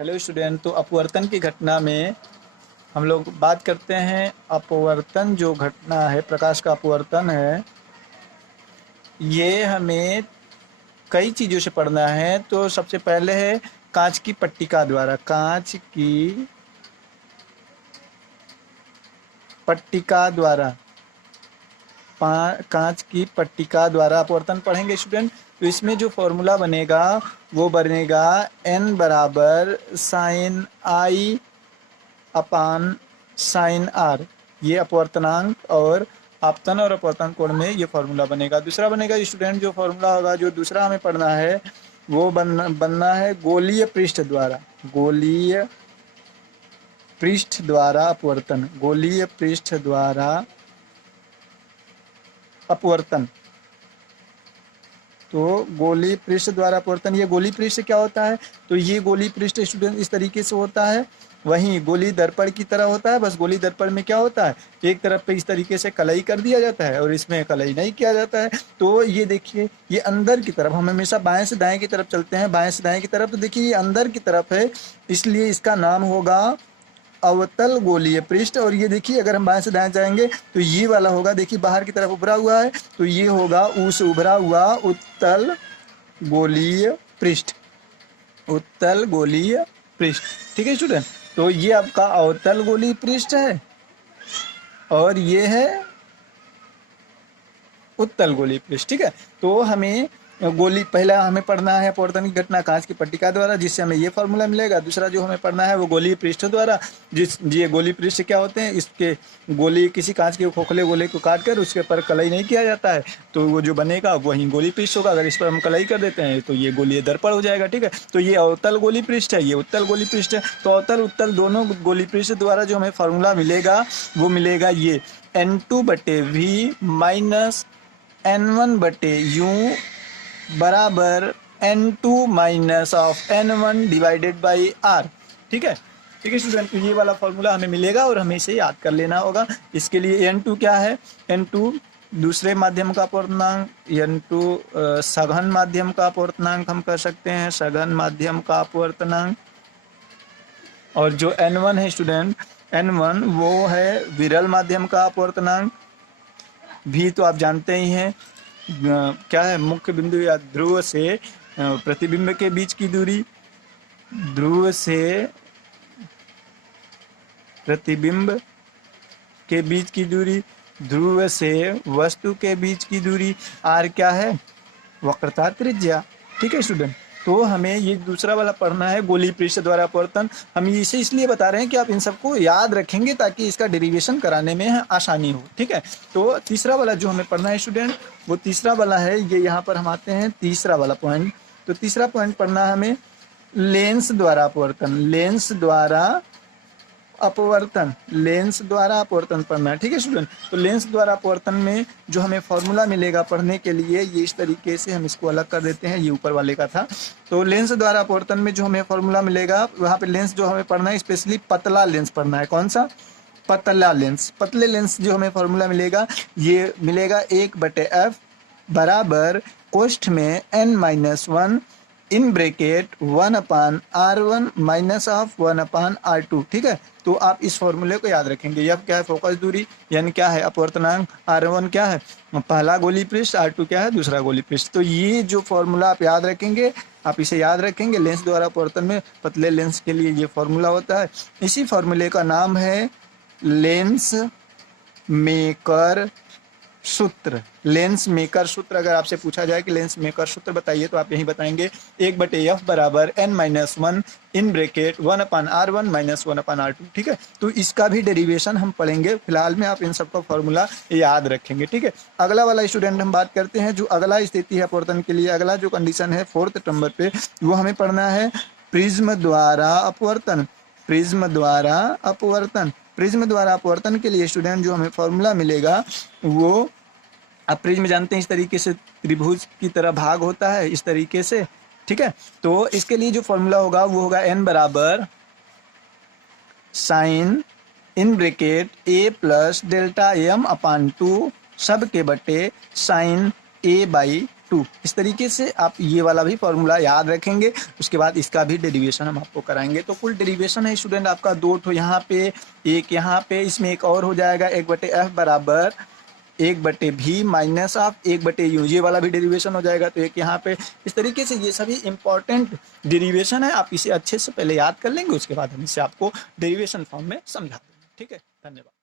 Hello student. तो अपवर्तन की घटना में हम लोग बात करते हैं। अपवर्तन जो घटना है, प्रकाश का अपवर्तन है, ये हमें कई चीज़ों से पढ़ना है। तो सबसे पहले है कांच की पट्टिका द्वारा। पट्टिका द्वारा कांच की पट्टिका द्वारा अपवर्तन पढ़ेंगे स्टूडेंट। तो इसमें जो फॉर्मूला बनेगा वो बनेगा n बराबर sine i upon sine r. ये अपवर्तनांक और आपतन और अपवर्तन कोण में ये फॉर्मूला बनेगा। दूसरा बनेगा स्टूडेंट, जो फॉर्मूला होगा, जो दूसरा हमें पढ़ना है वो बनना है गोलीय पृष्ठ द्वारा। गोलीय पृष्ठ द्वारा अपवर्तन। गोलीय पृष्ठ द्वारा अपवर्तन। तो गोली पृष्ठ द्वारा अपवर्तन, ये गोली पृष्ठ क्या होता है? तो ये गोली पृष्ठ स्टूडेंट इस तरीके से होता है। वहीं गोली दर्पण की तरह होता है, बस गोली दर्पण में क्या होता है, एक तरफ पे इस तरीके से कलई कर दिया जाता है और इसमें कलई नहीं किया जाता है। तो ये देखिए, ये अंदर की तरफ, हम हमेशा बाएं से दाएं की तरफ चलते हैं, बाएं से दाएं की तरफ। तो देखिए ये अंदर की तरफ है, इसलिए इसका नाम होगा अवतल गोलीय पृष्ठ। और ये देखिए, अगर हम बाएं से दाएं जाएंगे तो ये वाला होगा, देखिए बाहर की तरफ उभरा हुआ है, तो ये होगा ऊ से उभरा हुआ उत्तल गोलीय पृष्ठ। उत्तल गोलीय पृष्ठ, ठीक है स्टूडेंट। तो ये आपका अवतल गोलीय पृष्ठ है और ये है उत्तल गोलीय पृष्ठ, ठीक है। तो हमें गोली, पहला हमें पढ़ना है अपवर्तन की घटना कांच की पट्टिका द्वारा, जिससे हमें ये फॉर्मूला मिलेगा। दूसरा जो हमें पढ़ना है वो गोलीय पृष्ठ द्वारा, ये गोलीय पृष्ठ क्या होते हैं, इसके गोली, किसी कांच के खोखले गोले को काट कर उसके पर कलई नहीं किया जाता है, तो वो जो बनेगा वही गोलीय पृष्ठ होगा। अगर इस पर हम कलई कर देते हैं तो ये गोलीय दर्पण हो जाएगा, ठीक है। तो ये अवतल गोलीय पृष्ठ है, ये उत्तल गोलीय पृष्ठ है। तो अवतल उत्तल दोनों गोलीय पृष्ठ द्वारा जो हमें फॉर्मूला मिलेगा वो मिलेगा ये N2/V माइनस N1/U बराबर N2 minus of N1 divided by R, ठीक है। ठीक है स्टूडेंट, तो ये वाला फॉर्मूला हमें मिलेगा और हमें इसे याद कर लेना होगा। इसके लिए N2 क्या है? N2 दूसरे माध्यम का अपवर्तनांक, N2 सघन माध्यम का अपवर्तनांक हम कह सकते हैं, सघन माध्यम का अपवर्तनांक। और जो N1 है स्टूडेंट, N1 वो है विरल माध्यम का अपवर्तनांक। भी तो आप जानते ही हैं क्या है, मुख्य बिंदु या ध्रुव से प्रतिबिंब के बीच की दूरी, ध्रुव से प्रतिबिंब के बीच की दूरी, ध्रुव से वस्तु के बीच की दूरी। आर क्या है? वक्रता त्रिज्या, ठीक है स्टूडेंट। तो हमें ये दूसरा वाला पढ़ना है गोलीय पृष्ठ द्वारा अपवर्तन। हम इसे इसलिए बता रहे हैं कि आप इन सबको याद रखेंगे ताकि इसका डेरिवेशन कराने में आसानी हो, ठीक है। तो तीसरा वाला जो हमें पढ़ना है स्टूडेंट, वो तीसरा वाला है, ये यहाँ पर हम आते हैं तीसरा वाला पॉइंट। तो तीसरा पॉइंट पढ़ना है हमें लेंस द्वारा अपवर्तन। लेंस द्वारा अपवर्तन, लेंस द्वारा अपवर्तन पढ़ना है, ठीक है स्टूडेंट। तो लेंस द्वारा अपवर्तन में जो हमें फॉर्मूला मिलेगा पढ़ने के लिए, ये इस तरीके से हम इसको अलग कर देते हैं, ये ऊपर वाले का था। तो लेंस द्वारा अपवर्तन में जो हमें फॉर्मूला मिलेगा, वहाँ पे लेंस जो हमें पढ़ना है, स्पेशली पतला लेंस पढ़ना है। कौन सा? पतला लेंस। पतले लेंस जो हमें फॉर्मूला मिलेगा, ये मिलेगा 1/f बराबर कोष्ठ में n-1 in bracket 1/r1 minus of 1/r2, ठीक है। तो आप इस फॉर्मूले को याद रखेंगे। यह क्या है? फोकस दूरी, यानी क्या है? अपवर्तनांक। R1 क्या है? पहला गोलीय पृष्ठ। R2 क्या है? दूसरा गोलीय पृष्ठ। तो ये जो फॉर्मूला आप याद रखेंगे, आप इसे याद रखेंगे। लेंस द्वारा अपवर्तन में पतले लेंस के लिए ये फॉर्मूला होता है। इसी फॉर्मूले का नाम है लेंस मेकर सूत्र। लेंस मेकर सूत्र, अगर आपसे पूछा जाए कि लेंस मेकर सूत्र बताइए, तो आप यही बताएंगे 1/f बराबर n-1 इन ब्रेकेट 1/r1 माइनस 1/r2, ठीक है। तो इसका भी डेरिवेशन हम पढ़ेंगे। फिलहाल में आप इन सबका फॉर्मूला याद रखेंगे, ठीक है। अगला वाला स्टूडेंट हम बात करते हैं, जो अगला स्थिति है अपवर्तन के लिए, अगला जो कंडीशन है 4th नंबर पे, वो हमें पढ़ना है प्रिज्म द्वारा अपवर्तन। प्रिज्म द्वारा अपवर्तन। प्रिज्म द्वारा अपवर्तन के लिए स्टूडेंट जो हमें फॉर्मूला मिलेगा वो, आप प्रिज्म जानते हैं, इस तरीके से त्रिभुज की तरह भाग होता है, इस तरीके से, ठीक है। तो इसके लिए जो फॉर्मूला होगा वो होगा n बराबर sine in bracket a plus delta m/2 सब के बटे साइन a/2, 2। इस तरीके से आप ये वाला भी फॉर्मूला याद रखेंगे। उसके बाद इसका भी डेरिवेशन हम आपको कराएंगे। तो कुल डेरिवेशन है स्टूडेंट आपका 2 ठो यहाँ पे, एक यहाँ पे, इसमें एक और हो जाएगा 1/f बराबर 1/v माइनस ऑफ 1/u, ये वाला भी डेरिवेशन हो जाएगा। तो एक यहाँ पे, इस तरीके से ये सभी इंपॉर्टेंट डेरिवेशन है। आप इसे अच्छे से पहले याद कर लेंगे, उसके बाद हम इसे आपको डेरिवेशन फॉर्म में समझा देंगे। ठीक है, धन्यवाद।